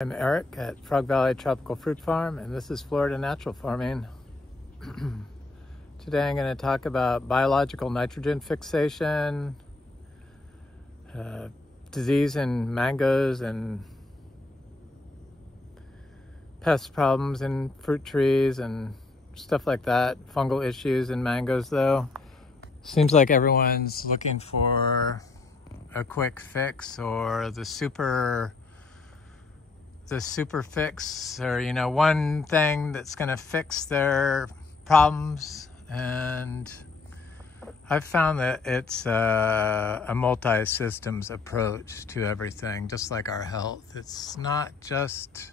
I'm Eric at Frog Valley Tropical Fruit Farm, and this is Florida Natural Farming. Today I'm going to talk about biological nitrogen fixation, disease in mangoes, and pest problems in fruit trees and stuff like that. Fungal issues in mangoes, though. Seems like everyone's looking for a quick fix or the super fix, or one thing that's going to fix their problems. And I've found that it's a multi-systems approach to everything, just like our health. It's not just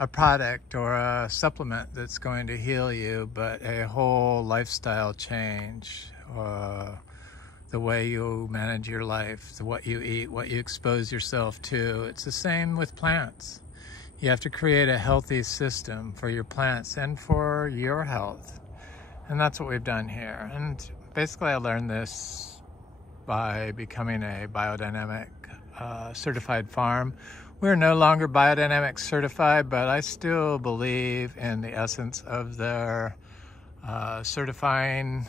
a product or a supplement that's going to heal you, but a whole lifestyle change. The way you manage your life, what you eat, what you expose yourself to. It's the same with plants. You have to create a healthy system for your plants and for your health. And that's what we've done here. And basically I learned this by becoming a biodynamic certified farm. We're no longer biodynamic certified, but I still believe in the essence of their certifying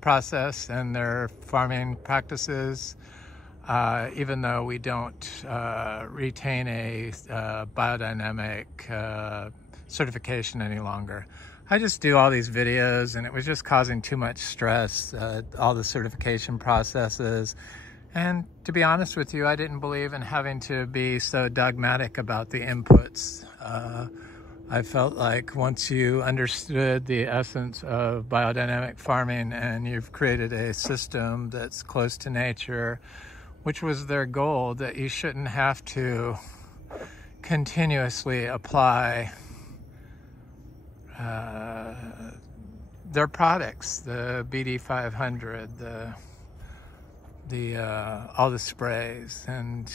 process and their farming practices, even though we don't retain a biodynamic certification any longer. I just do all these videos, and it was just causing too much stress, all the certification processes. And to be honest with you, I didn't believe in having to be so dogmatic about the inputs. I felt like once you understood the essence of biodynamic farming and you've created a system that's close to nature, which was their goal, that you shouldn't have to continuously apply their products, the BD 500, all the sprays, and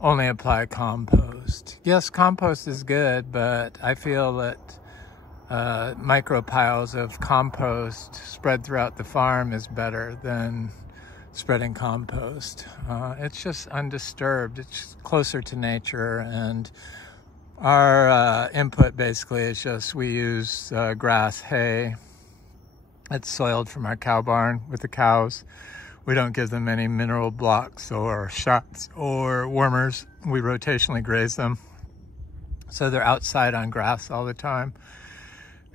only apply compost. Yes, compost is good, but I feel that micro piles of compost spread throughout the farm is better than spreading compost. It's just undisturbed. It's closer to nature, and our input basically is just we use grass hay. It's soiled from our cow barn with the cows. We don't give them any mineral blocks or shots or wormers. We rotationally graze them, so they're outside on grass all the time.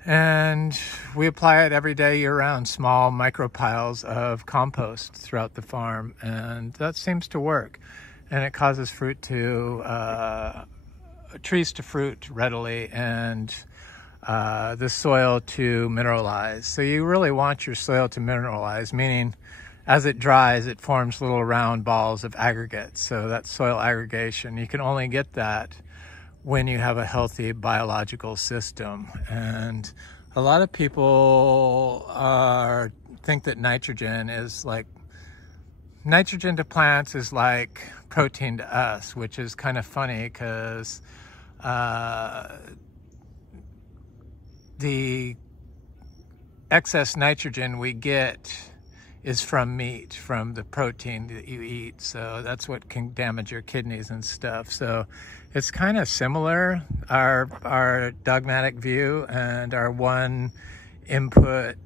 And we apply it every day year-round, small micro piles of compost throughout the farm, and that seems to work. And it causes trees to fruit readily, and the soil to mineralize. So you really want your soil to mineralize, meaning as it dries, it forms little round balls of aggregate. So that's soil aggregation. You can only get that when you have a healthy biological system. And a lot of people think that nitrogen to plants is like protein to us, which is kind of funny because the excess nitrogen we get is from meat, from the protein that you eat. So that's what can damage your kidneys and stuff. So it's kind of similar, our dogmatic view and our one input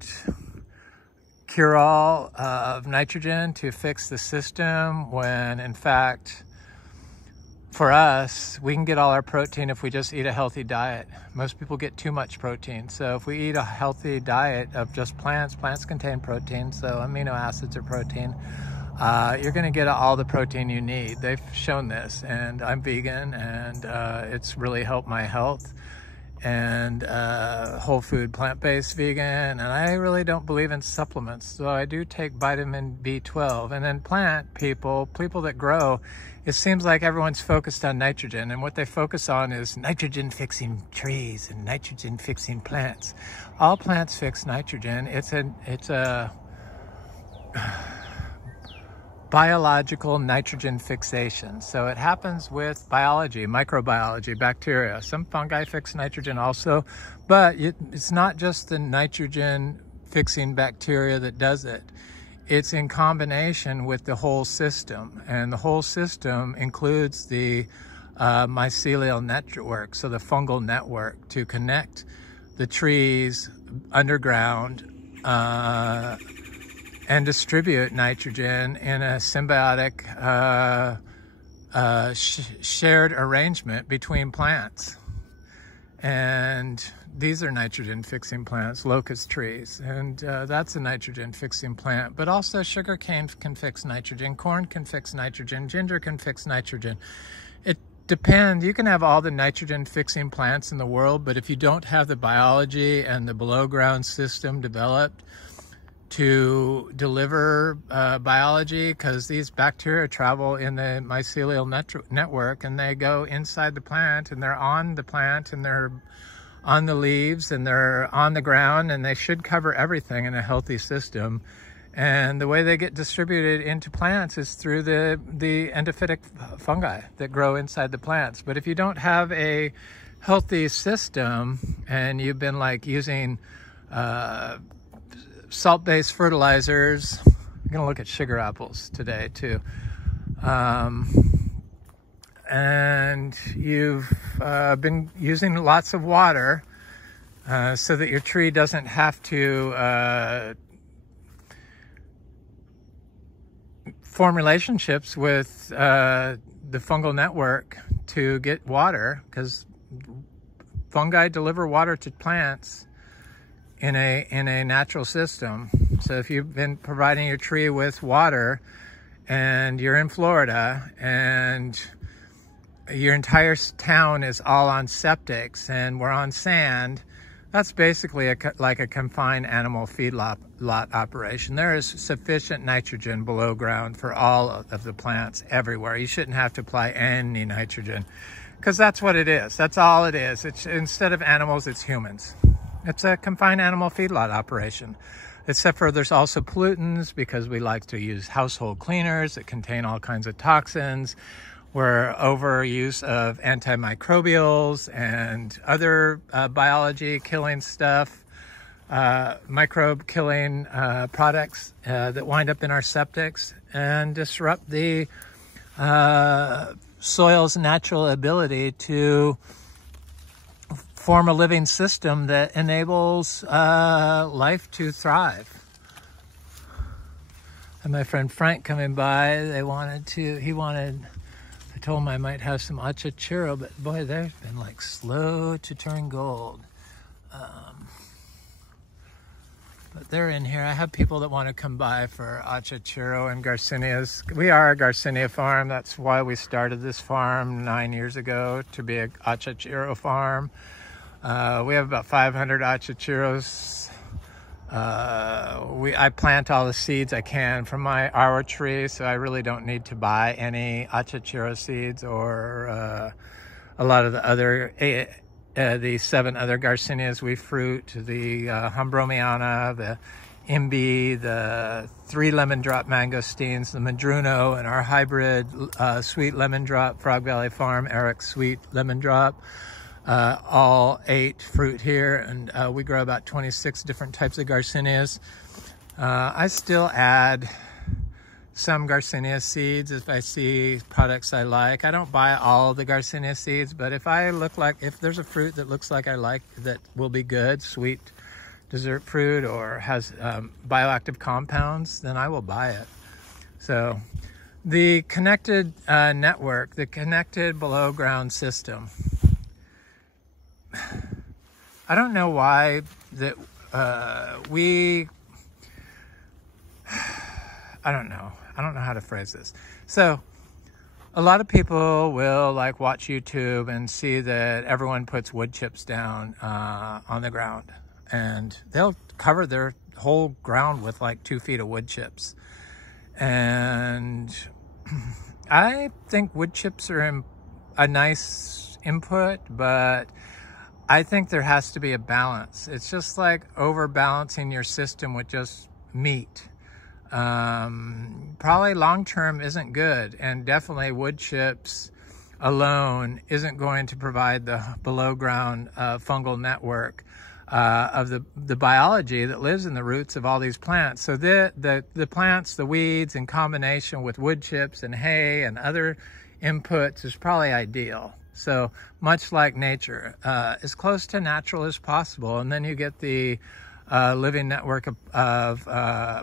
cure-all of nitrogen to fix the system, when in fact, for us, we can get all our protein if we just eat a healthy diet. Most people get too much protein. So if we eat a healthy diet of just plants contain protein, so amino acids are protein, you're gonna get all the protein you need. They've shown this, and I'm vegan, and it's really helped my health. And whole food, plant-based vegan, and I really don't believe in supplements, so I do take vitamin B12. And then plant people that grow, it seems like everyone's focused on nitrogen, and what they focus on is nitrogen fixing trees and nitrogen fixing plants. All plants fix nitrogen. It's a biological nitrogen fixation. So it happens with biology, microbiology, bacteria. Some fungi fix nitrogen also, but it's not just the nitrogen fixing bacteria that does it. It's in combination with the whole system, and the whole system includes the mycelial network, so the fungal network, to connect the trees underground and distribute nitrogen in a symbiotic shared arrangement between plants. And these are nitrogen fixing plants, locust trees, and that's a nitrogen fixing plant. But also sugarcane can fix nitrogen, corn can fix nitrogen, ginger can fix nitrogen. It depends. You can have all the nitrogen fixing plants in the world, but if you don't have the biology and the below ground system developed to deliver biology, because these bacteria travel in the mycelial network, and they go inside the plant, and they're on the plant, and they're on the leaves, and they're on the ground, and they should cover everything in a healthy system. And the way they get distributed into plants is through the endophytic fungi that grow inside the plants. But if you don't have a healthy system, and you've been like using salt-based fertilizers, I'm gonna look at sugar apples today too, and you've been using lots of water so that your tree doesn't have to form relationships with the fungal network to get water, because fungi deliver water to plants in a natural system. So if you've been providing your tree with water, and you're in Florida, and your entire town is all on septics, and we're on sand, that's basically like a confined animal feedlot operation. There is sufficient nitrogen below ground for all of the plants everywhere. You shouldn't have to apply any nitrogen, because that's what it is. That's all it is. It's, instead of animals, it's humans. It's a confined animal feedlot operation, except for there's also pollutants, because we like to use household cleaners that contain all kinds of toxins. We're overuse of antimicrobials and other biology killing stuff, microbe killing products that wind up in our septics and disrupt the soil's natural ability to form a living system that enables life to thrive. And my friend Frank coming by, I told him I might have some Achachairu, but boy, they've been like slow to turn gold. But they're in here. I have people that want to come by for Achachairu and Garcinias. We are a Garcinia farm. That's why we started this farm 9 years ago, to be a Achachairu farm. We have about 500 Achachairus. I plant all the seeds I can from our tree, so I really don't need to buy any Achachairu seeds or a lot of the other, the 7 other Garcinias we fruit, the Hombromiana, the Imbi, the 3 lemon drop mangosteens, the Madruno, and our hybrid sweet lemon drop, Frog Valley Farm, Eric's sweet lemon drop. All 8 fruit here, and we grow about 26 different types of Garcinias. I still add some Garcinia seeds if I see products I like. I don't buy all the Garcinia seeds, but if there's a fruit that looks like I like, that will be good, sweet dessert fruit, or has bioactive compounds, then I will buy it. So the connected network, the connected below ground system, I don't know why that I don't know how to phrase this. So a lot of people will like watch YouTube and see that everyone puts wood chips down on the ground, and they'll cover their whole ground with like 2 feet of wood chips. And I think wood chips are a nice input, but I think there has to be a balance. It's just like overbalancing your system with just meat. Probably long-term isn't good, and definitely wood chips alone isn't going to provide the below-ground fungal network of the biology that lives in the roots of all these plants. So the plants, the weeds, in combination with wood chips and hay and other inputs is probably ideal. So much like nature, as close to natural as possible. And then you get the living network of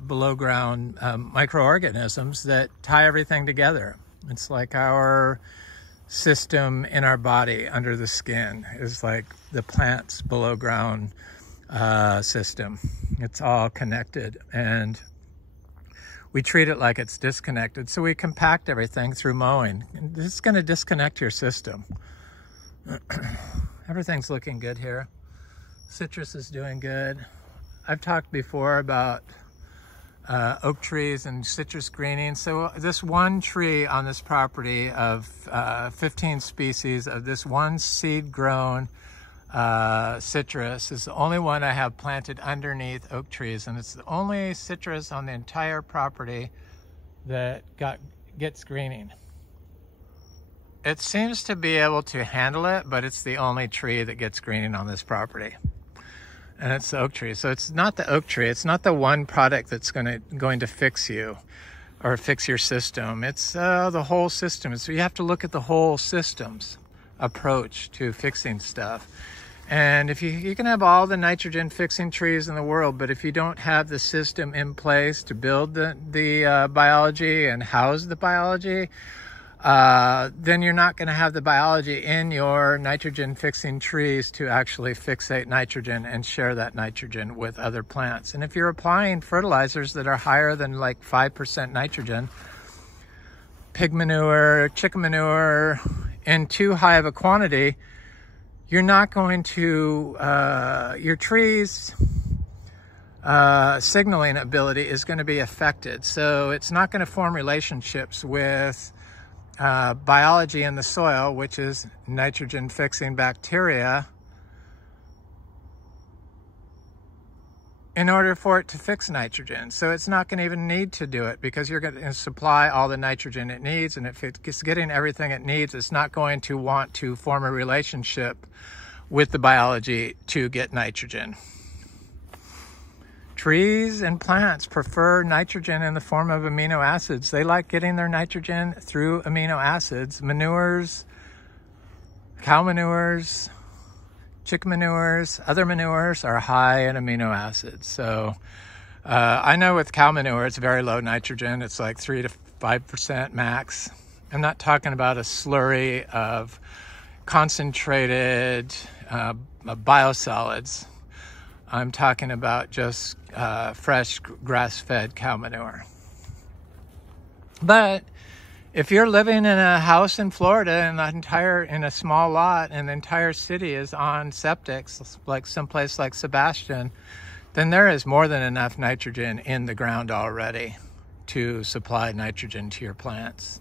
below ground microorganisms that tie everything together. It's like our system in our body under the skin is like the plant's below ground system. It's all connected, and we treat it like it's disconnected. So we compact everything through mowing. And this is going to disconnect your system. Everything's looking good here. Citrus is doing good. I've talked before about oak trees and citrus greening. So this one tree on this property of 15 species of this one seed grown citrus is the only one I have planted underneath oak trees, and it's the only citrus on the entire property that gets greening. It seems to be able to handle it, but it's the only tree that gets greening on this property. And it's the oak tree. So it's not the oak tree. It's not the one product that's going to fix you or fix your system. It's the whole system. So you have to look at the whole system's approach to fixing stuff. And if you can have all the nitrogen fixing trees in the world, but if you don't have the system in place to build the biology and house the biology, then you're not going to have the biology in your nitrogen fixing trees to actually fixate nitrogen and share that nitrogen with other plants. And if you're applying fertilizers that are higher than like 5% nitrogen, pig manure, chicken manure, in too high of a quantity, you're not going to, your trees' signaling ability is going to be affected. So it's not going to form relationships with biology in the soil, which is nitrogen fixing bacteria, in order for it to fix nitrogen. So it's not going to even need to do it, because you're going to supply all the nitrogen it needs, and if it's getting everything it needs, it's not going to want to form a relationship with the biology to get nitrogen. Trees and plants prefer nitrogen in the form of amino acids. They like getting their nitrogen through amino acids. Manures, cow manures, chicken manures, other manures are high in amino acids. So I know with cow manure, it's very low nitrogen. It's like 3 to 5% max. I'm not talking about a slurry of concentrated biosolids. I'm talking about just fresh grass-fed cow manure. But if you're living in a house in Florida and in a small lot, and the entire city is on septics, like someplace like Sebastian, then there is more than enough nitrogen in the ground already to supply nitrogen to your plants.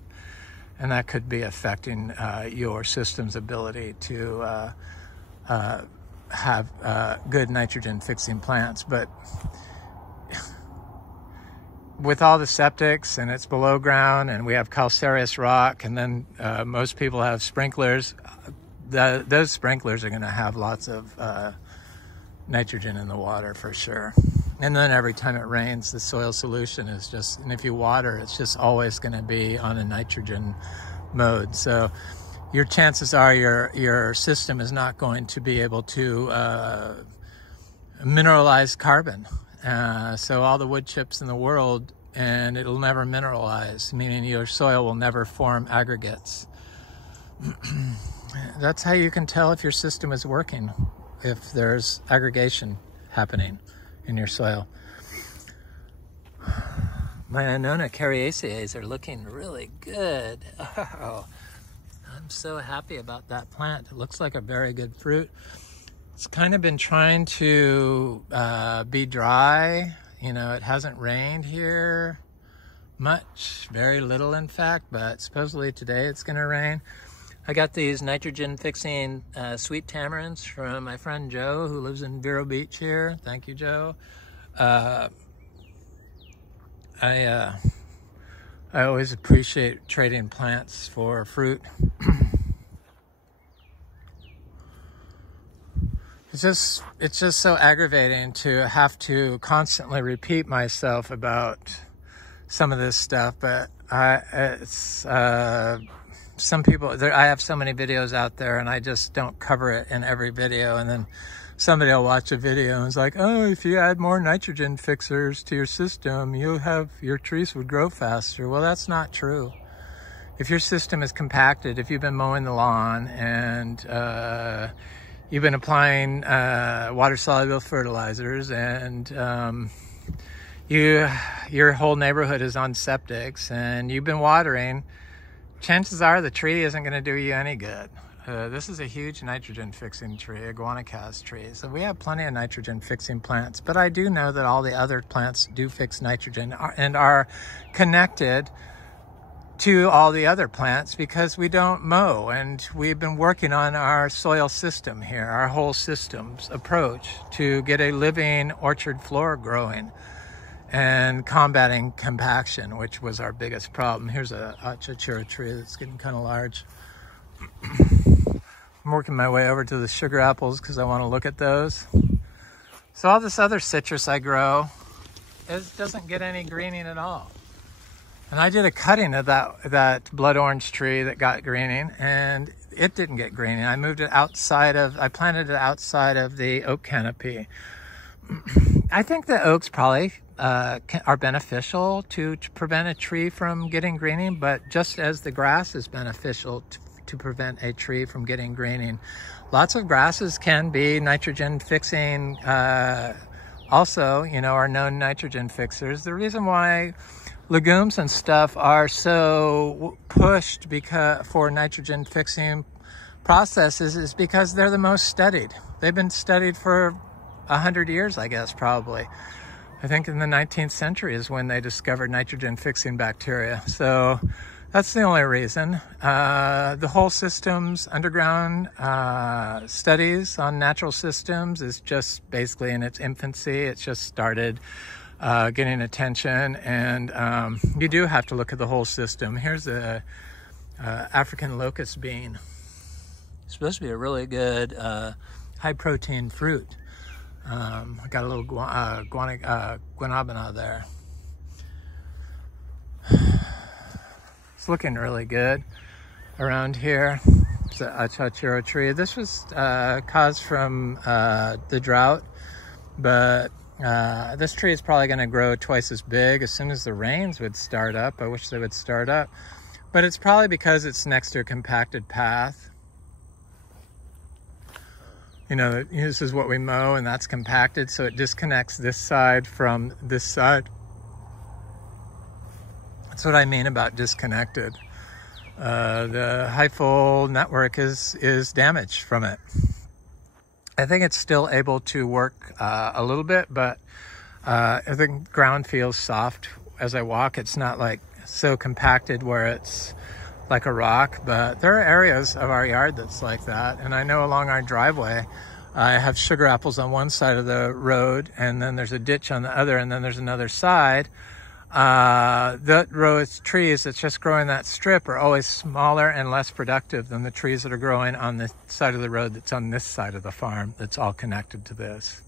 And that could be affecting your system's ability to have good nitrogen fixing plants. But with all the septics, and it's below ground, and we have calcareous rock, and then most people have sprinklers, those sprinklers are going to have lots of nitrogen in the water for sure. And then every time it rains, the soil solution is just, and if you water, it's just always going to be on a nitrogen mode. So your chances are your system is not going to be able to mineralize carbon. So all the wood chips in the world, and it'll never mineralize, meaning your soil will never form aggregates. That's how you can tell if your system is working, if there's aggregation happening in your soil. My Annona cariaceae are looking really good. Oh, I'm so happy about that plant. It looks like a very good fruit. It's kind of been trying to be dry. You know, it hasn't rained here much, very little in fact, but supposedly today it's going to rain. I got these nitrogen fixing sweet tamarinds from my friend Joe, who lives in Vero Beach here. Thank you, Joe. I always appreciate trading plants for fruit. It's just so aggravating to have to constantly repeat myself about some of this stuff, but some people, I have so many videos out there and I just don't cover it in every video. And then somebody will watch a video and it's like, oh, if you add more nitrogen fixers to your system, your trees would grow faster. Well, that's not true. If your system is compacted, if you've been mowing the lawn and you've been applying water-soluble fertilizers and your whole neighborhood is on septics and you've been watering, chances are the tree isn't going to do you any good. This is a huge nitrogen fixing tree, a guanacas tree. So we have plenty of nitrogen fixing plants, but I do know that all the other plants do fix nitrogen and are connected to all the other plants because we don't mow, and we've been working on our soil system here, our whole systems approach to get a living orchard floor growing and combating compaction, which was our biggest problem. Here's a Achachairu tree that's getting kind of large. I'm working my way over to the sugar apples because I want to look at those. So all this other citrus I grow, it doesn't get any greening at all. And I did a cutting of that blood orange tree that got greening, and it didn't get greening. I moved it I planted it outside of the oak canopy. I think the oaks probably are beneficial to prevent a tree from getting greening, but just as the grass is beneficial to prevent a tree from getting greening, lots of grasses can be nitrogen fixing. Also, are known nitrogen fixers. The reason why legumes and stuff are so pushed for nitrogen fixing processes is because they're the most studied. They've been studied for 100 years, I guess, probably. I think in the 19th century is when they discovered nitrogen fixing bacteria. So that's the only reason. The whole systems, underground studies on natural systems is just basically in its infancy. It's just started getting attention, and you do have to look at the whole system. Here's a African locust bean. It's supposed to be a really good high protein fruit. I got a little guanabana there. It's looking really good around here. It's an Achachairu tree. This was caused from the drought, but this tree is probably going to grow twice as big as soon as the rains would start up. I wish they would start up, but it's probably because it's next to a compacted path. This is what we mow, and that's compacted, so it disconnects this side from this side. That's what I mean about disconnected. The hyphal network is damaged from it. I think it's still able to work a little bit, but the ground feels soft as I walk. It's not like so compacted where it's like a rock, but there are areas of our yard that's like that. And I know along our driveway, I have sugar apples on one side of the road, and then there's a ditch on the other, and then there's another side. The row of trees that's just growing that strip are always smaller and less productive than the trees that are growing on the side of the road that's on this side of the farm that's all connected to this.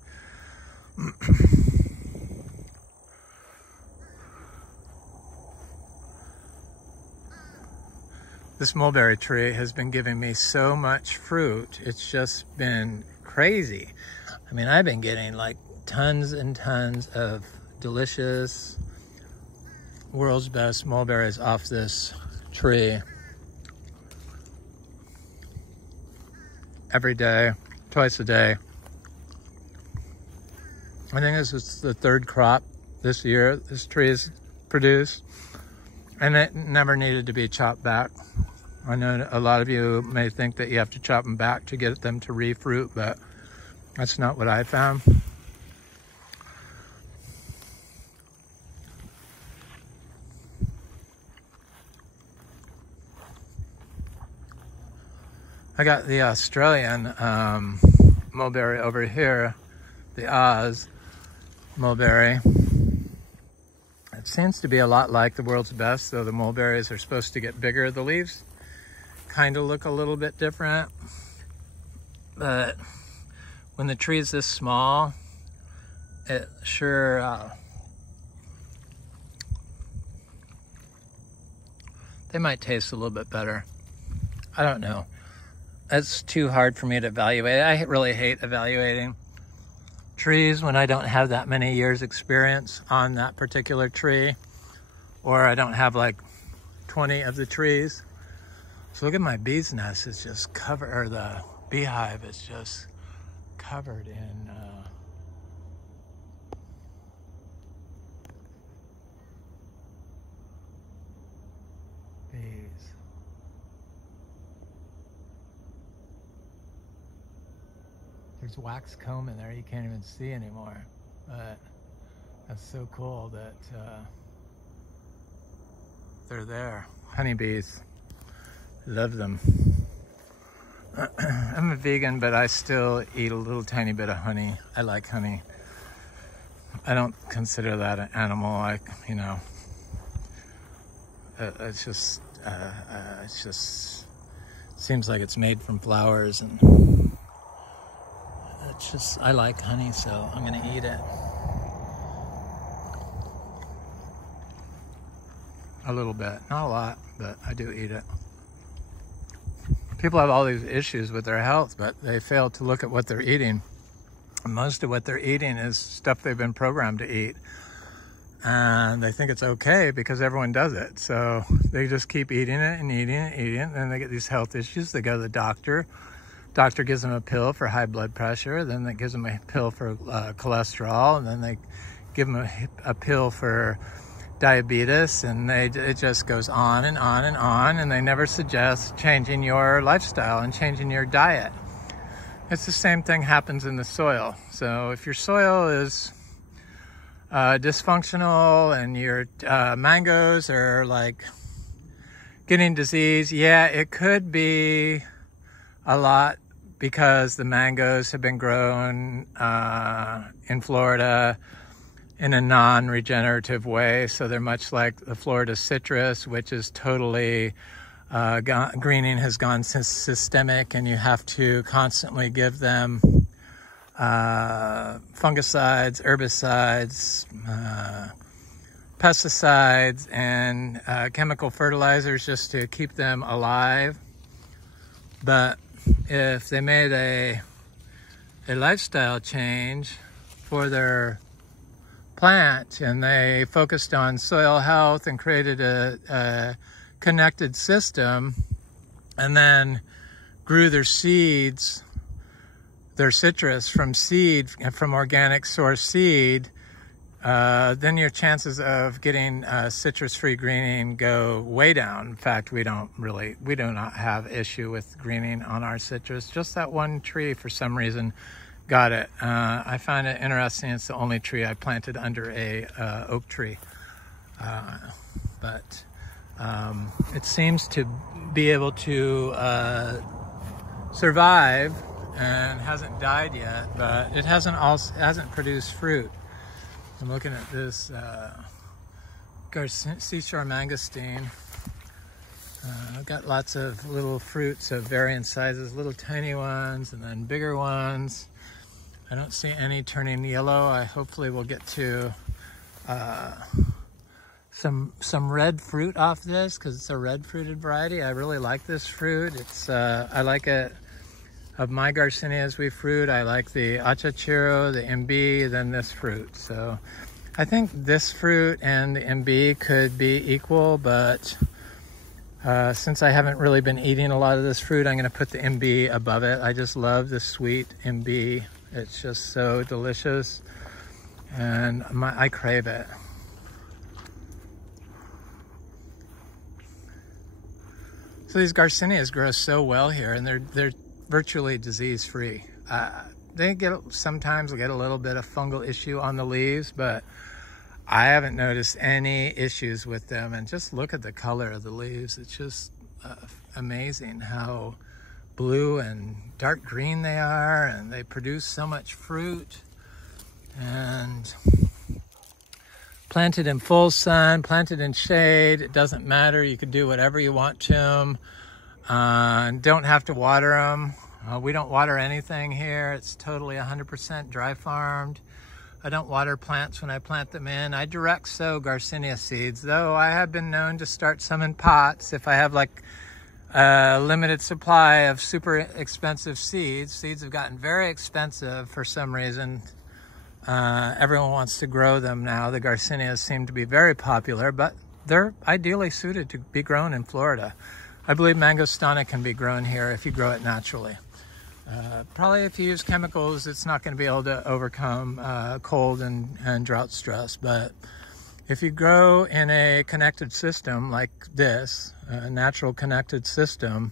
This mulberry tree has been giving me so much fruit. It's just been crazy. I mean, I've been getting like tons and tons of delicious, world's best mulberries off this tree every day, twice a day. I think this is the third crop this year this tree has produced, and it never needed to be chopped back. I know a lot of you may think that you have to chop them back to get them to refruit, but that's not what I found. I got the Australian mulberry over here, the Oz mulberry. It seems to be a lot like the world's best, though the mulberries are supposed to get bigger. The leaves kind of look a little bit different, but when the tree is this small, it sure they might taste a little bit better. I don't know. It's too hard for me to evaluate. I really hate evaluating trees when I don't have that many years experience on that particular tree, or I don't have like 20 of the trees. So look at my bee's nest. It's just covered, or the beehive is just covered in bees. There's wax comb in there you can't even see anymore, but that's so cool that they're there. Honeybees, love them. I'm a vegan, but I still eat a little tiny bit of honey. I like honey. I don't consider that an animal. You know, it's just seems like it's made from flowers, and it's just, I like honey, so I'm gonna eat it. A little bit, not a lot, but I do eat it. People have all these issues with their health, but they fail to look at what they're eating. Most of what they're eating is stuff they've been programmed to eat. And they think it's okay because everyone does it. So they just keep eating it and eating it and eating it. And then they get these health issues. They go to the doctor. Doctor gives them a pill for high blood pressure. Then they gives them a pill for cholesterol. And then they give them a pill for diabetes, and it just goes on and on and on, and they never suggest changing your lifestyle and changing your diet. It's the same thing happens in the soil. So if your soil is dysfunctional and your mangoes are like getting disease, yeah, it could be a lot because the mangoes have been grown in Florida in a non-regenerative way. So they're much like the Florida citrus, which is totally, greening has gone systemic, and you have to constantly give them fungicides, herbicides, pesticides, and chemical fertilizers just to keep them alive. But if they made a lifestyle change for their plant, and they focused on soil health and created a connected system, and then grew their seeds, their citrus from seed, from organic source seed, then your chances of getting citrus-free greening go way down. In fact, we do not have issue with greening on our citrus. Just that one tree, for some reason, got it. I find it interesting. It's the only tree I planted under a oak tree. But it seems to be able to survive and hasn't died yet, but it hasn't produced fruit. I'm looking at this Seashore mangosteen. I've got lots of little fruits of varying sizes, little tiny ones and then bigger ones. I don't see any turning yellow. I hopefully will get to some red fruit off this, because it's a red fruited variety. I really like this fruit. It's I like it. Of my Garcinias we fruit, I like the Achachairu, the MB, then this fruit. So I think this fruit and the MB could be equal, but since I haven't really been eating a lot of this fruit, I'm going to put the MB above it. I just love the sweet MB. It's just so delicious, and I crave it. So these Garcinias grow so well here, and they're virtually disease-free. They sometimes get a little bit of fungal issue on the leaves, but I haven't noticed any issues with them. And just look at the color of the leaves. It's just amazing how blue and dark green they are, and they produce so much fruit. And planted in full sun, planted in shade, it doesn't matter. You can do whatever you want to them. Don't have to water them. We don't water anything here. It's totally 100% dry farmed. I don't water plants when I plant them in. I direct sow Garcinia seeds, though I have been known to start some in pots. If I have like a limited supply of super expensive seeds. Seeds have gotten very expensive for some reason. Everyone wants to grow them now. The Garcinias seem to be very popular, but they're ideally suited to be grown in Florida. I believe mangostana can be grown here if you grow it naturally. Probably if you use chemicals, it's not going to be able to overcome cold and drought stress. But if you grow in a connected system like this, a natural connected system,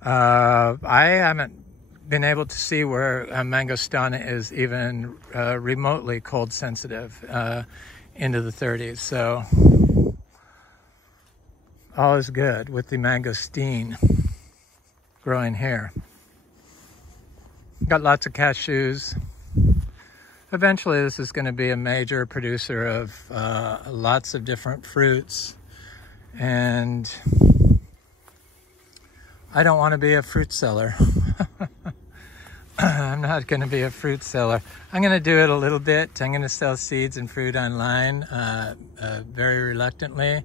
I haven't been able to see where a mangostana is even remotely cold sensitive into the 30s. So all is good with the mangosteen growing here. Got lots of cashews. Eventually this is going to be a major producer of lots of different fruits, and I don't want to be a fruit seller. I'm not going to be a fruit seller. I'm going to do it a little bit. I'm going to sell seeds and fruit online very reluctantly.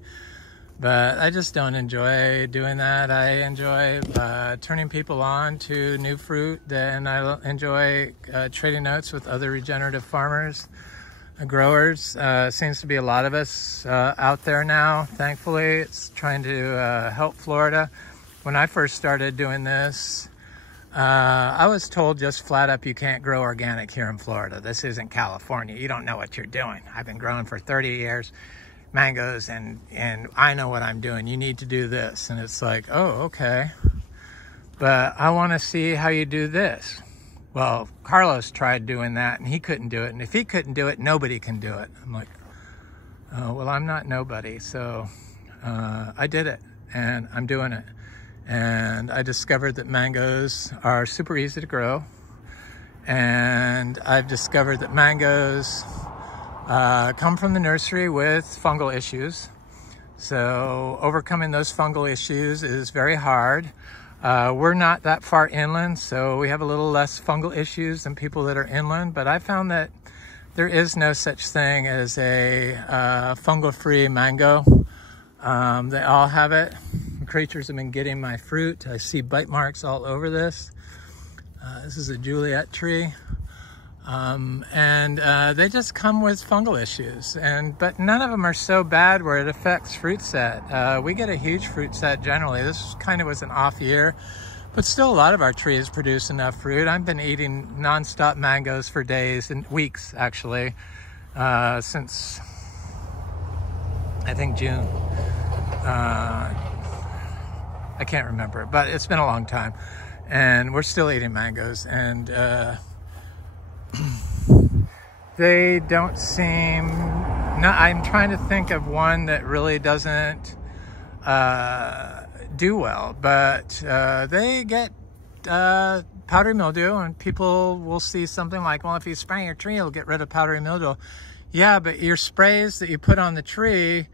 But I just don't enjoy doing that. I enjoy turning people on to new fruit, and I enjoy trading notes with other regenerative farmers, growers. Seems to be a lot of us out there now, thankfully. It's trying to help Florida. When I first started doing this, I was told just flat up, you can't grow organic here in Florida. This isn't California. You don't know what you're doing. I've been growing for 30 years. Mangoes, and I know what I'm doing. You need to do this. And it's like, oh, okay. But I want to see how you do this. Well, Carlos tried doing that and he couldn't do it. And if he couldn't do it, nobody can do it. I'm like, oh, well, I'm not nobody. So I did it and I'm doing it. And I discovered that mangoes are super easy to grow. And I've discovered that mangoes come from the nursery with fungal issues. So overcoming those fungal issues is very hard. We're not that far inland, so we have a little less fungal issues than people that are inland, but I found that there is no such thing as a fungal-free mango. They all have it. Creatures have been getting my fruit. I see bite marks all over this. This is a Juliet tree. They just come with fungal issues, but none of them are so bad where it affects fruit set. We get a huge fruit set generally. This kind of was an off year, but still a lot of our trees produce enough fruit. I've been eating nonstop mangoes for days and weeks, actually, since I think June. I can't remember, but it's been a long time, and we're still eating mangoes, and they don't seem, I'm trying to think of one that really doesn't do well, but they get powdery mildew, and people will see something like, well, if you spray your tree, it'll get rid of powdery mildew. Yeah, but your sprays that you put on the tree,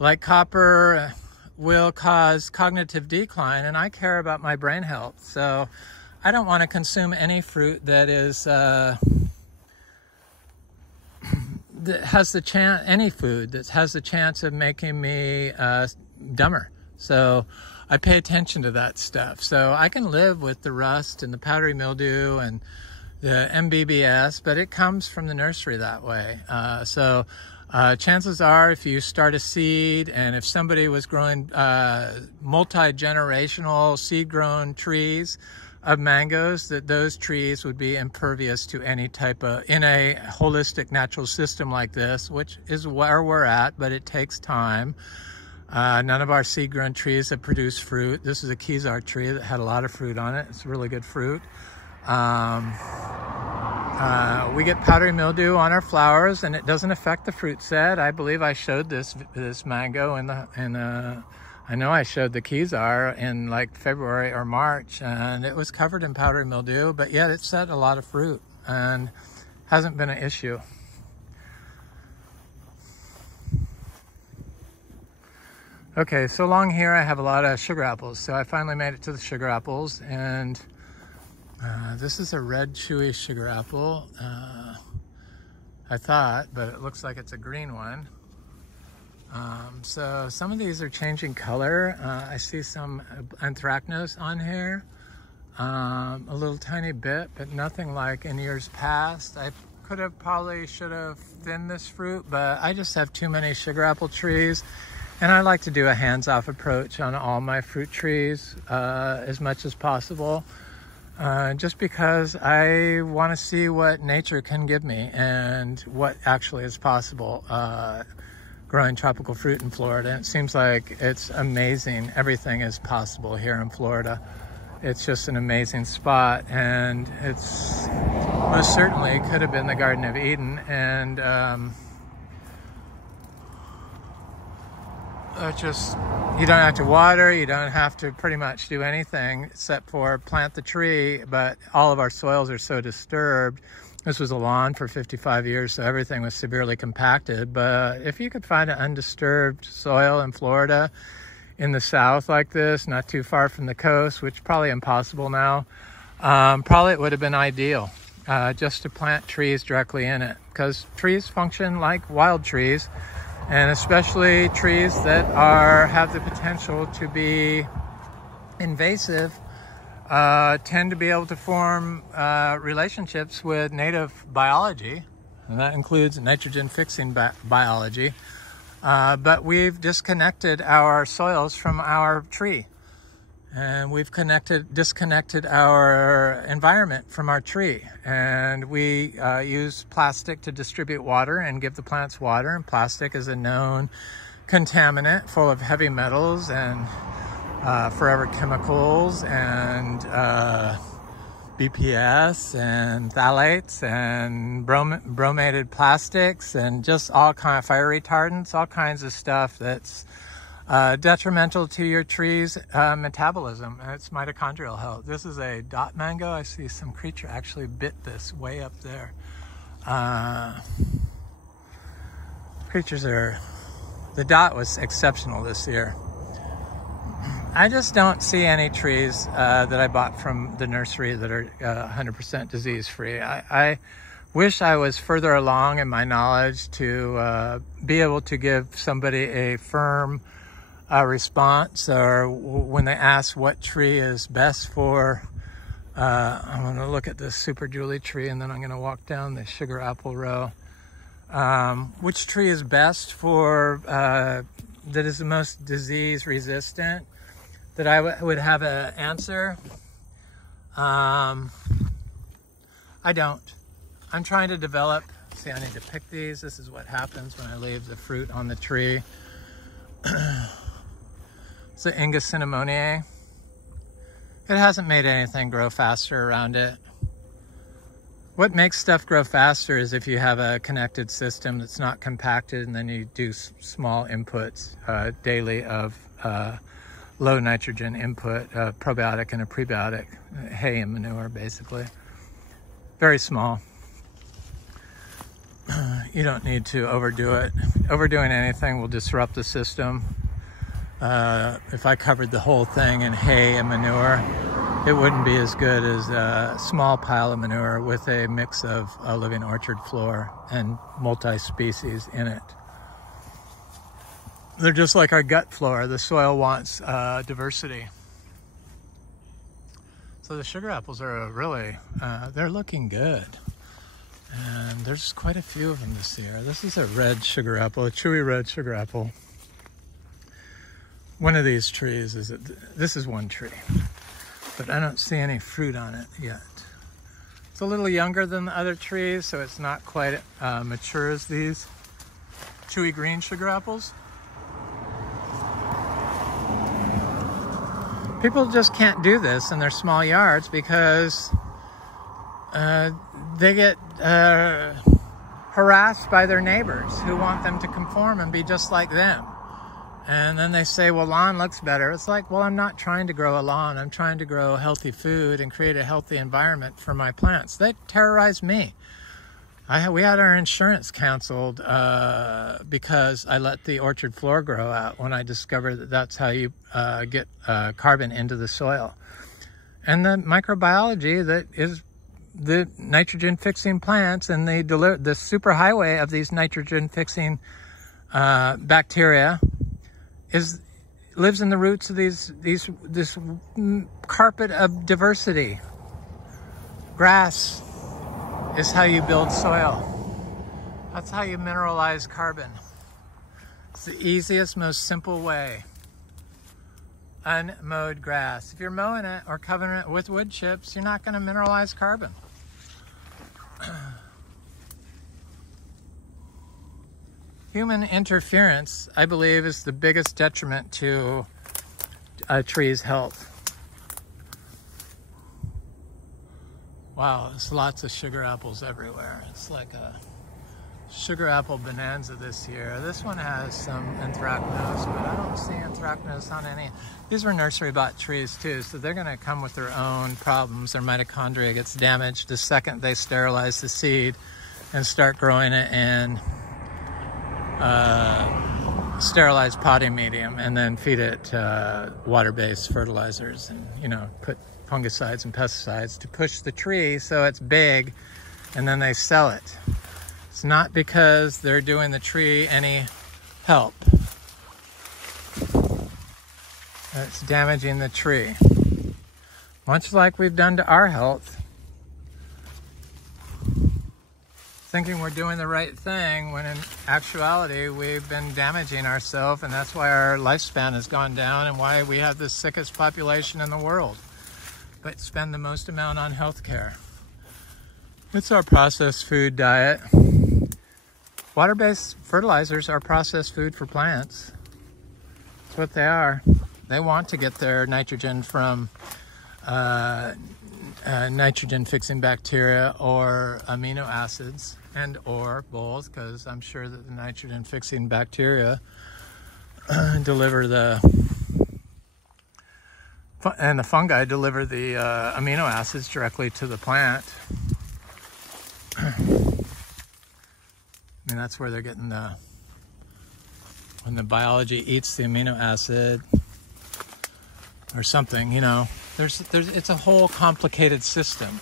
like copper, will cause cognitive decline, and I care about my brain health, so I don't want to consume any fruit that is that has the chance, any food that has the chance of making me dumber. So I pay attention to that stuff. So I can live with the rust and the powdery mildew and the MBBS, but it comes from the nursery that way. Chances are, if you start a seed, and if somebody was growing multi-generational seed-grown trees of mangoes, that those trees would be impervious to any type of, in a holistic natural system like this, which is where we're at, but it takes time. None of our seed-grown trees have produced fruit. This is a Kezar tree that had a lot of fruit on it. It's really good fruit. We get powdery mildew on our flowers, and it doesn't affect the fruit set. I believe I showed this mango I know I showed the Kezar in like February or March, and it was covered in powdery mildew, but yet it set a lot of fruit and hasn't been an issue. Okay, so along here I have a lot of sugar apples. So I finally made it to the sugar apples, and this is a red chewy sugar apple, I thought, but it looks like it's a green one. So some of these are changing color. I see some anthracnose on here, a little tiny bit, but nothing like in years past. I should have thinned this fruit, but I just have too many sugar apple trees, and I like to do a hands-off approach on all my fruit trees as much as possible, just because I want to see what nature can give me and what actually is possible growing tropical fruit in Florida. It seems like it's amazing. Everything is possible here in Florida. It's just an amazing spot, and it's most certainly could have been the Garden of Eden. And you don't have to water, you don't have to pretty much do anything except for plant the tree, but all of our soils are so disturbed. This was a lawn for 55 years, so everything was severely compacted. But if you could find an undisturbed soil in Florida, in the south like this, not too far from the coast, which is probably impossible now, probably it would have been ideal just to plant trees directly in it, because trees function like wild trees, and especially trees that have the potential to be invasive tend to be able to form relationships with native biology, and that includes nitrogen fixing biology. But we've disconnected our soils from our tree, and we've disconnected our environment from our tree, and we use plastic to distribute water and give the plants water, and plastic is a known contaminant full of heavy metals and forever chemicals and BPS and phthalates and bromated plastics and just all kind of fire retardants, all kinds of stuff that's detrimental to your tree's metabolism and its mitochondrial health. This is a dot mango. I see some creature actually bit this way up there. The dot was exceptional this year. I just don't see any trees that I bought from the nursery that are 100% disease-free. I wish I was further along in my knowledge to be able to give somebody a firm response, or when they ask what tree is best for, I'm going to look at this Super Julie tree, and then I'm going to walk down the sugar apple row. Which tree is best for, that is the most disease resistant, that I would have an answer? I don't. I'm trying to develop, see, I need to pick these. This is what happens when I leave the fruit on the tree. It's an Inga cinnamoniae. It hasn't made anything grow faster around it. What makes stuff grow faster is if you have a connected system that's not compacted, and then you do small inputs daily of low nitrogen input, a probiotic and a prebiotic, hay and manure basically. Very small. You don't need to overdo it. Overdoing anything will disrupt the system. If I covered the whole thing in hay and manure, it wouldn't be as good as a small pile of manure with a mix of a living orchard floor and multi-species in it. They're just like our gut flora. The soil wants diversity. So the sugar apples are really, they're looking good. And there's quite a few of them this year. This is a red sugar apple, a chewy red sugar apple. One of these trees this is one tree, but I don't see any fruit on it yet. It's a little younger than the other trees, so it's not quite mature as these chewy green sugar apples. People just can't do this in their small yards because they get harassed by their neighbors who want them to conform and be just like them. And then they say, well, lawn looks better. It's like, well, I'm not trying to grow a lawn. I'm trying to grow healthy food and create a healthy environment for my plants. They terrorize me. We had our insurance canceled because I let the orchard floor grow out when I discovered that that's how you get carbon into the soil. And the microbiology that is the nitrogen fixing plants and the superhighway of these nitrogen fixing bacteria lives in the roots of this carpet of diversity. Grass is how you build soil. That's how you mineralize carbon. It's the easiest, most simple way. Unmowed grass. If you're mowing it or covering it with wood chips, you're not going to mineralize carbon. Human interference, I believe, is the biggest detriment to a tree's health. Wow, there's lots of sugar apples everywhere. It's like a sugar apple bonanza this year. This one has some anthracnose, but I don't see anthracnose on any. These were nursery bought trees too, so they're gonna come with their own problems. Their mitochondria gets damaged the second they sterilize the seed and start growing it in sterilized potting medium, and then feed it water-based fertilizers, and put fungicides and pesticides to push the tree so it's big, and then they sell it. It's not because they're doing the tree any help. It's damaging the tree. Much like we've done to our health. Thinking we're doing the right thing when in actuality we've been damaging ourselves, and that's why our lifespan has gone down and why we have the sickest population in the world, but spend the most amount on healthcare. It's our processed food diet. Water-based fertilizers are processed food for plants. That's what they are. They want to get their nitrogen from nitrogen-fixing bacteria or amino acids, and or both, because I'm sure that the nitrogen-fixing bacteria deliver and the fungi deliver the amino acids directly to the plant. I mean, that's where they're getting when the biology eats the amino acid or something, it's a whole complicated system.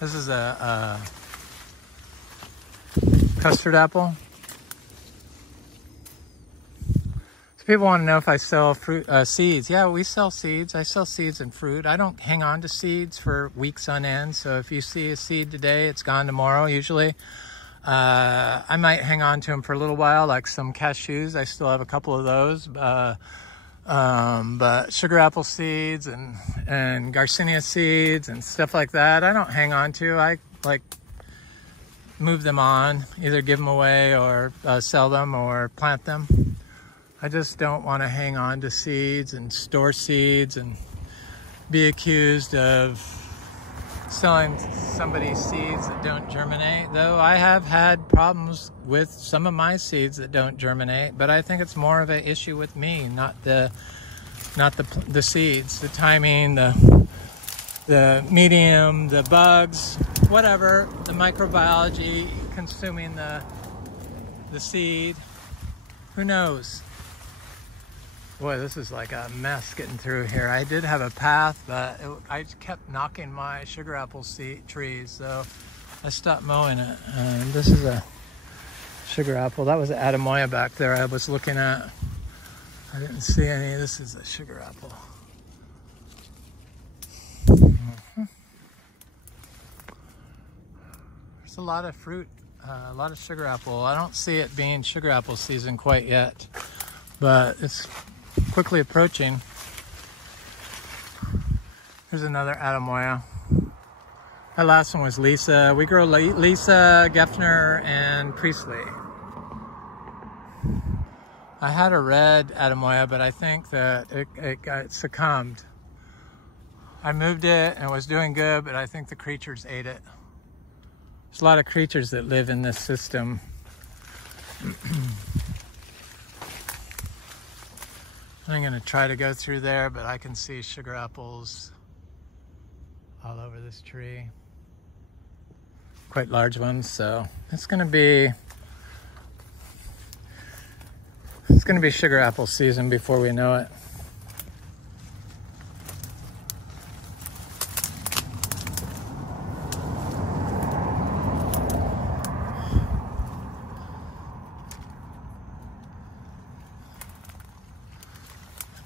This is a custard apple. So people want to know if I sell fruit seeds. Yeah, we sell seeds. I sell seeds and fruit. I don't hang on to seeds for weeks on end. So if you see a seed today, it's gone tomorrow usually. I might hang on to them for a little while, like some cashews. I still have a couple of those. But sugar apple seeds and Garcinia seeds and stuff like that, I don't hang on to. I move them on, either give them away or sell them or plant them. I just don't want to hang on to seeds and store seeds and be accused of selling somebody's seeds that don't germinate, though I have had problems with some of my seeds that don't germinate, but I think it's more of an issue with me, not the seeds, the timing, the medium, the bugs, whatever, the microbiology consuming the seed. Who knows? Boy, this is like a mess getting through here. I did have a path, but I kept knocking my sugar apple trees, so I stopped mowing it. And this is a sugar apple. That was an Adamoya back there I was looking at. I didn't see any. This is a sugar apple. There's a lot of fruit, a lot of sugar apple. I don't see it being sugar apple season quite yet, but it's quickly approaching. Here's another Adamoya. That last one was Lisa. We grow Lisa, Geffner, and Priestley. I had a red Adamoya, but I think that it got succumbed. I moved it and it was doing good, but I think the creatures ate it. There's a lot of creatures that live in this system. I'm going to try to go through there, but I can see sugar apples all over this tree. Quite large ones, so it's going to be sugar apple season before we know it.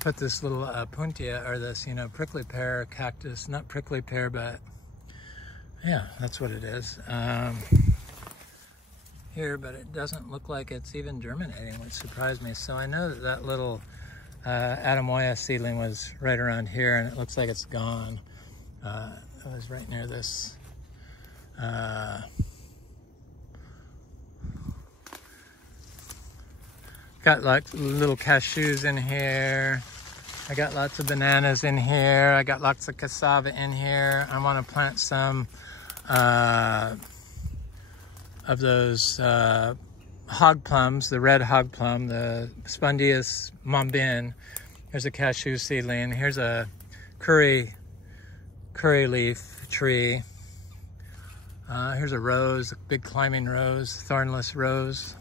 put this little puntia, or this, you know, prickly pear cactus, not prickly pear, but yeah, that's what it is. Here, but it doesn't look like it's even germinating, which surprised me. So I know that that little Adamoya seedling was right around here, and it looks like it's gone. It was right near this. Got like little cashews in here. I got lots of bananas in here. I got lots of cassava in here. I want to plant some of those hog plums, the red hog plum, the Spondius mombin. There's a cashew seedling. Here's a curry leaf tree. Here's a rose, a big climbing rose, thornless rose,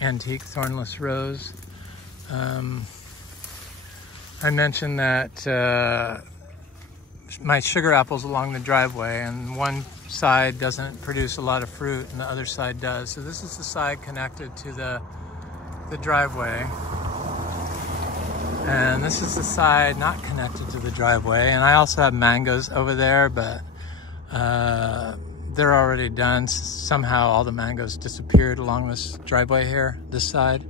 antique thornless rose. I mentioned that my sugar apples along the driveway, and one side doesn't produce a lot of fruit and the other side does. So this is the side connected to the driveway. And this is the side not connected to the driveway. And I also have mangoes over there, but they're already done. Somehow all the mangoes disappeared along this driveway here, this side.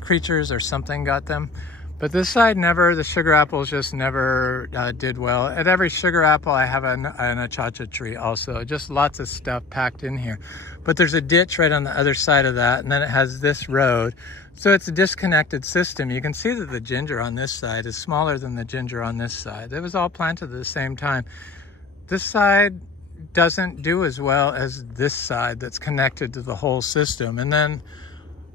Creatures or something got them. But this side never, the sugar apples just never did well. At every sugar apple, I have an achacha tree also. Just lots of stuff packed in here. But there's a ditch right on the other side of that, and then it has this road. So it's a disconnected system. You can see that the ginger on this side is smaller than the ginger on this side. It was all planted at the same time. This side doesn't do as well as this side that's connected to the whole system. And then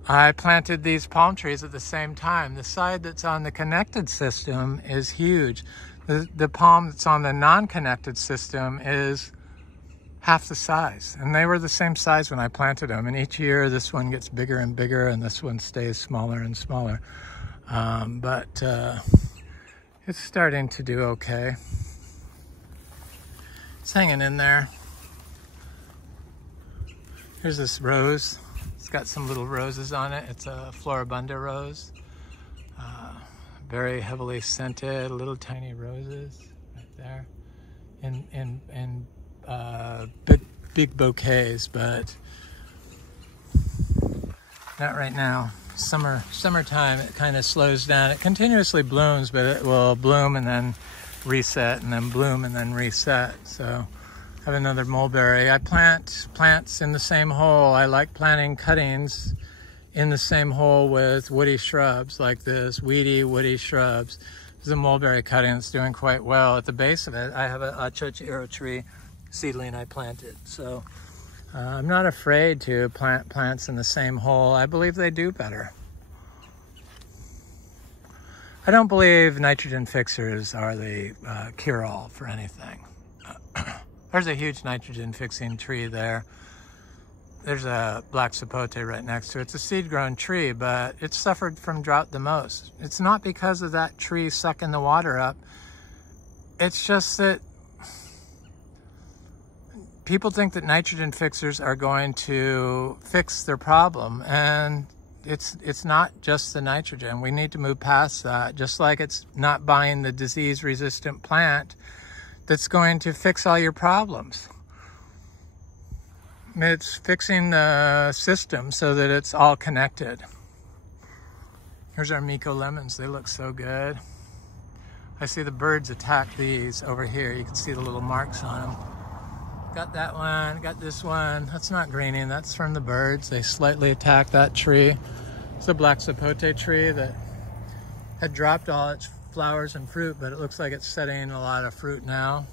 I planted these palm trees at the same time. The side that's on the connected system is huge. The palm that's on the non-connected system is half the size. And they were the same size when I planted them. And each year this one gets bigger and bigger and this one stays smaller and smaller. But it's starting to do okay. It's hanging in there. Here's this rose. It's got some little roses on it. It's a Floribunda rose. Very heavily scented, little tiny roses right there. In big bouquets, but not right now. Summertime, it kind of slows down. It continuously blooms, but it will bloom and then reset, and then bloom and then reset. So I have another mulberry. I plant plants in the same hole. I like planting cuttings in the same hole with woody shrubs like this, weedy, woody shrubs. There's a mulberry cutting that's doing quite well. At the base of it, I have an Achachairu tree seedling I planted. So I'm not afraid to plant plants in the same hole. I believe they do better. I don't believe nitrogen fixers are the cure-all for anything. There's a huge nitrogen fixing tree there. There's a black sapote right next to it. It's a seed-grown tree, but it's suffered from drought the most. It's not because of that tree sucking the water up. It's just that people think that nitrogen fixers are going to fix their problem, and it's not just the nitrogen. We need to move past that, just like it's not buying the disease-resistant plant that's going to fix all your problems. It's fixing the system so that it's all connected. Here's our Miko lemons. They look so good. I see the birds attack these over here. You can see the little marks on them. Got that one, got this one. That's not greening, that's from the birds. They slightly attacked that tree. It's a black sapote tree that had dropped all its flowers and fruit, but it looks like it's setting a lot of fruit now.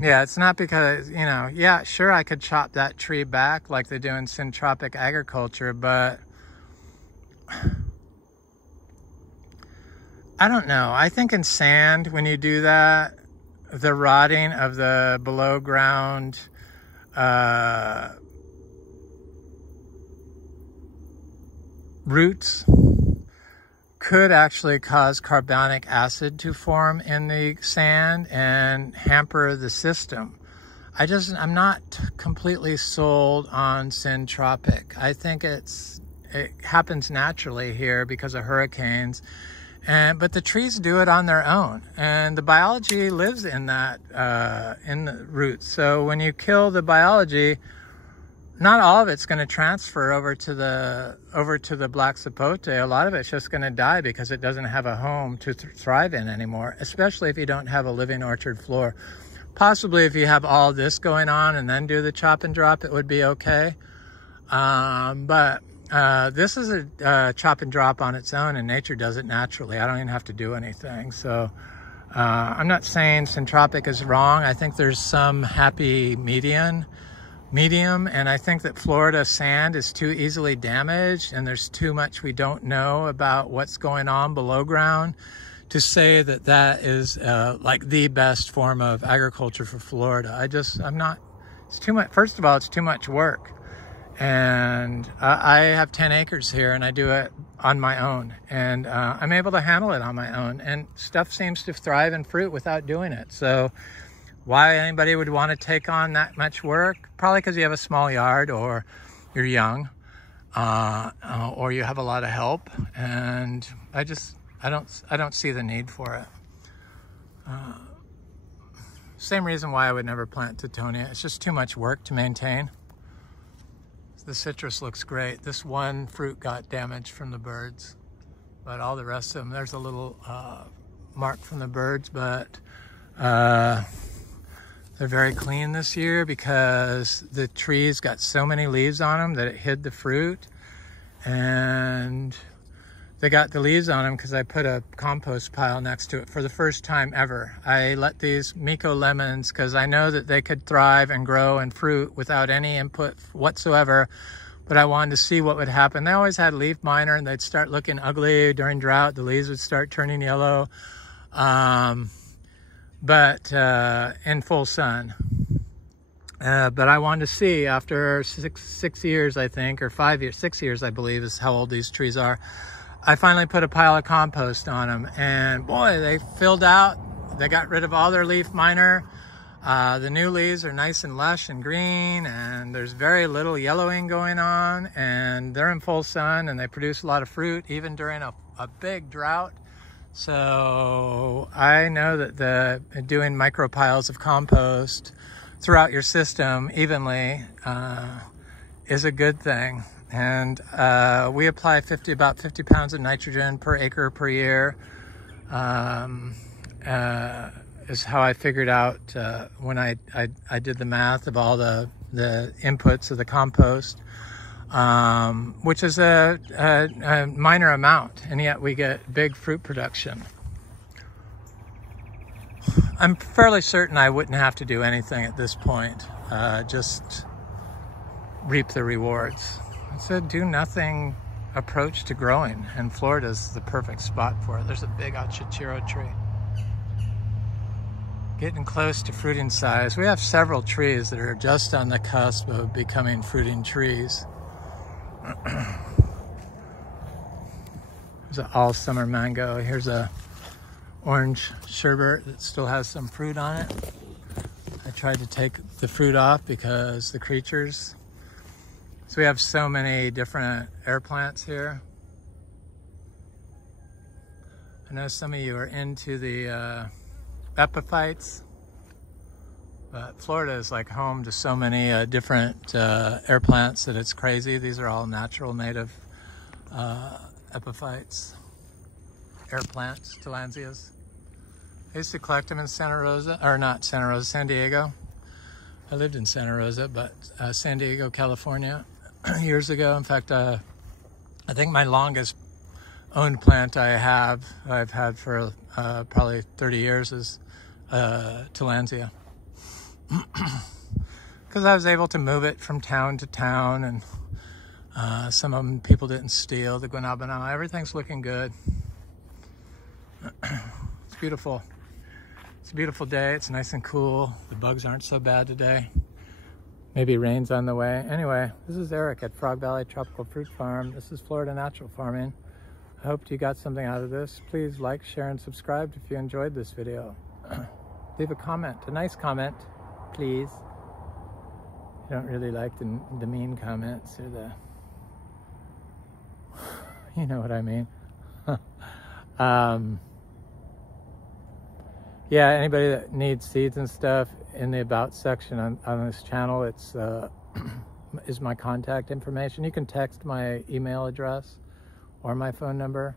Yeah, it's not because, you know, yeah, sure, I could chop that tree back like they do in syntropic agriculture, but I don't know. I think in sand, when you do that, the rotting of the below ground roots could actually cause carbonic acid to form in the sand and hamper the system. I'm not completely sold on Symbiotic. I think it happens naturally here because of hurricanes, but the trees do it on their own, and the biology lives in that in the roots. So when you kill the biology, not all of it's going to transfer over to the black sapote. A lot of it's just going to die because it doesn't have a home to thrive in anymore, especially if you don't have a living orchard floor. Possibly if you have all this going on and then do the chop and drop, it would be okay. But this is a chop and drop on its own, and nature does it naturally. I don't even have to do anything. So I'm not saying Symbiotic is wrong. I think there's some happy medium, and I think that Florida sand is too easily damaged, and there's too much we don't know about what's going on below ground to say that that is like the best form of agriculture for Florida. I'm not, it's too much. First of all, it's too much work. And I have 10 acres here, and I do it on my own, and I'm able to handle it on my own, and stuff seems to thrive and fruit without doing it. So why anybody would want to take on that much work? Probably because you have a small yard, or you're young, or you have a lot of help, and I don't see the need for it. Same reason why I would never plant Teutonia. It's just too much work to maintain. The citrus looks great. This one fruit got damaged from the birds, but all the rest of them, there's a little mark from the birds, but they're very clean this year because the trees got so many leaves on them that it hid the fruit, and they got the leaves on them because I put a compost pile next to it for the first time ever. I let these Miko lemons, because I know that they could thrive and grow and fruit without any input whatsoever, but I wanted to see what would happen. They always had leaf miner, and they'd start looking ugly during drought. The leaves would start turning yellow, but in full sun. But I wanted to see after six years, I think, or 5 years, 6 years, I believe is how old these trees are. I finally put a pile of compost on them, and boy, they filled out. They got rid of all their leaf miner. The new leaves are nice and lush and green, and there's very little yellowing going on, and they're in full sun, and they produce a lot of fruit even during a big drought. So I know that doing micro piles of compost throughout your system evenly is a good thing. And we apply about 50 pounds of nitrogen per acre per year, is how I figured out when I did the math of all the inputs of the compost, which is a minor amount, and yet we get big fruit production. I'm fairly certain I wouldn't have to do anything at this point, just reap the rewards. It's a do-nothing approach to growing, and Florida's the perfect spot for it. There's a big Achachairu tree. Getting close to fruiting size. We have several trees that are just on the cusp of becoming fruiting trees. There's an all-summer mango. Here's a orange sherbet that still has some fruit on it. I tried to take the fruit off because the creatures. So we have so many different air plants here. I know some of you are into the epiphytes, but Florida is like home to so many different air plants that it's crazy. These are all natural native epiphytes, air plants, tillandsias. I used to collect them in Santa Rosa, or not Santa Rosa, San Diego. I lived in Santa Rosa, but San Diego, California, years ago. In fact, I think my longest owned plant I've had for probably 30 years is tillandsia. Because I was able to move it from town to town, and some of them people didn't steal. The guanabana, everything's looking good. It's beautiful. It's a beautiful day. It's nice and cool. The bugs aren't so bad today. Maybe rain's on the way. Anyway, this is Eric at Frog Valley Tropical Fruit Farm. This is Florida Natural Farming. I hope you got something out of this. Please like, share, and subscribe if you enjoyed this video. Leave a comment, a nice comment, please. I don't really like the mean comments or the, you know what I mean. Yeah, anybody that needs seeds and stuff, in the About section on this channel, it's is my contact information. You can text my email address or my phone number.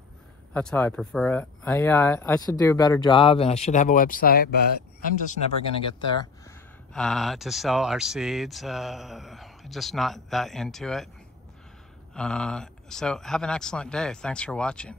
That's how I prefer it. I should do a better job, and I should have a website, but I'm just never going to get there to sell our seeds. Just not that into it. So have an excellent day. Thanks for watching.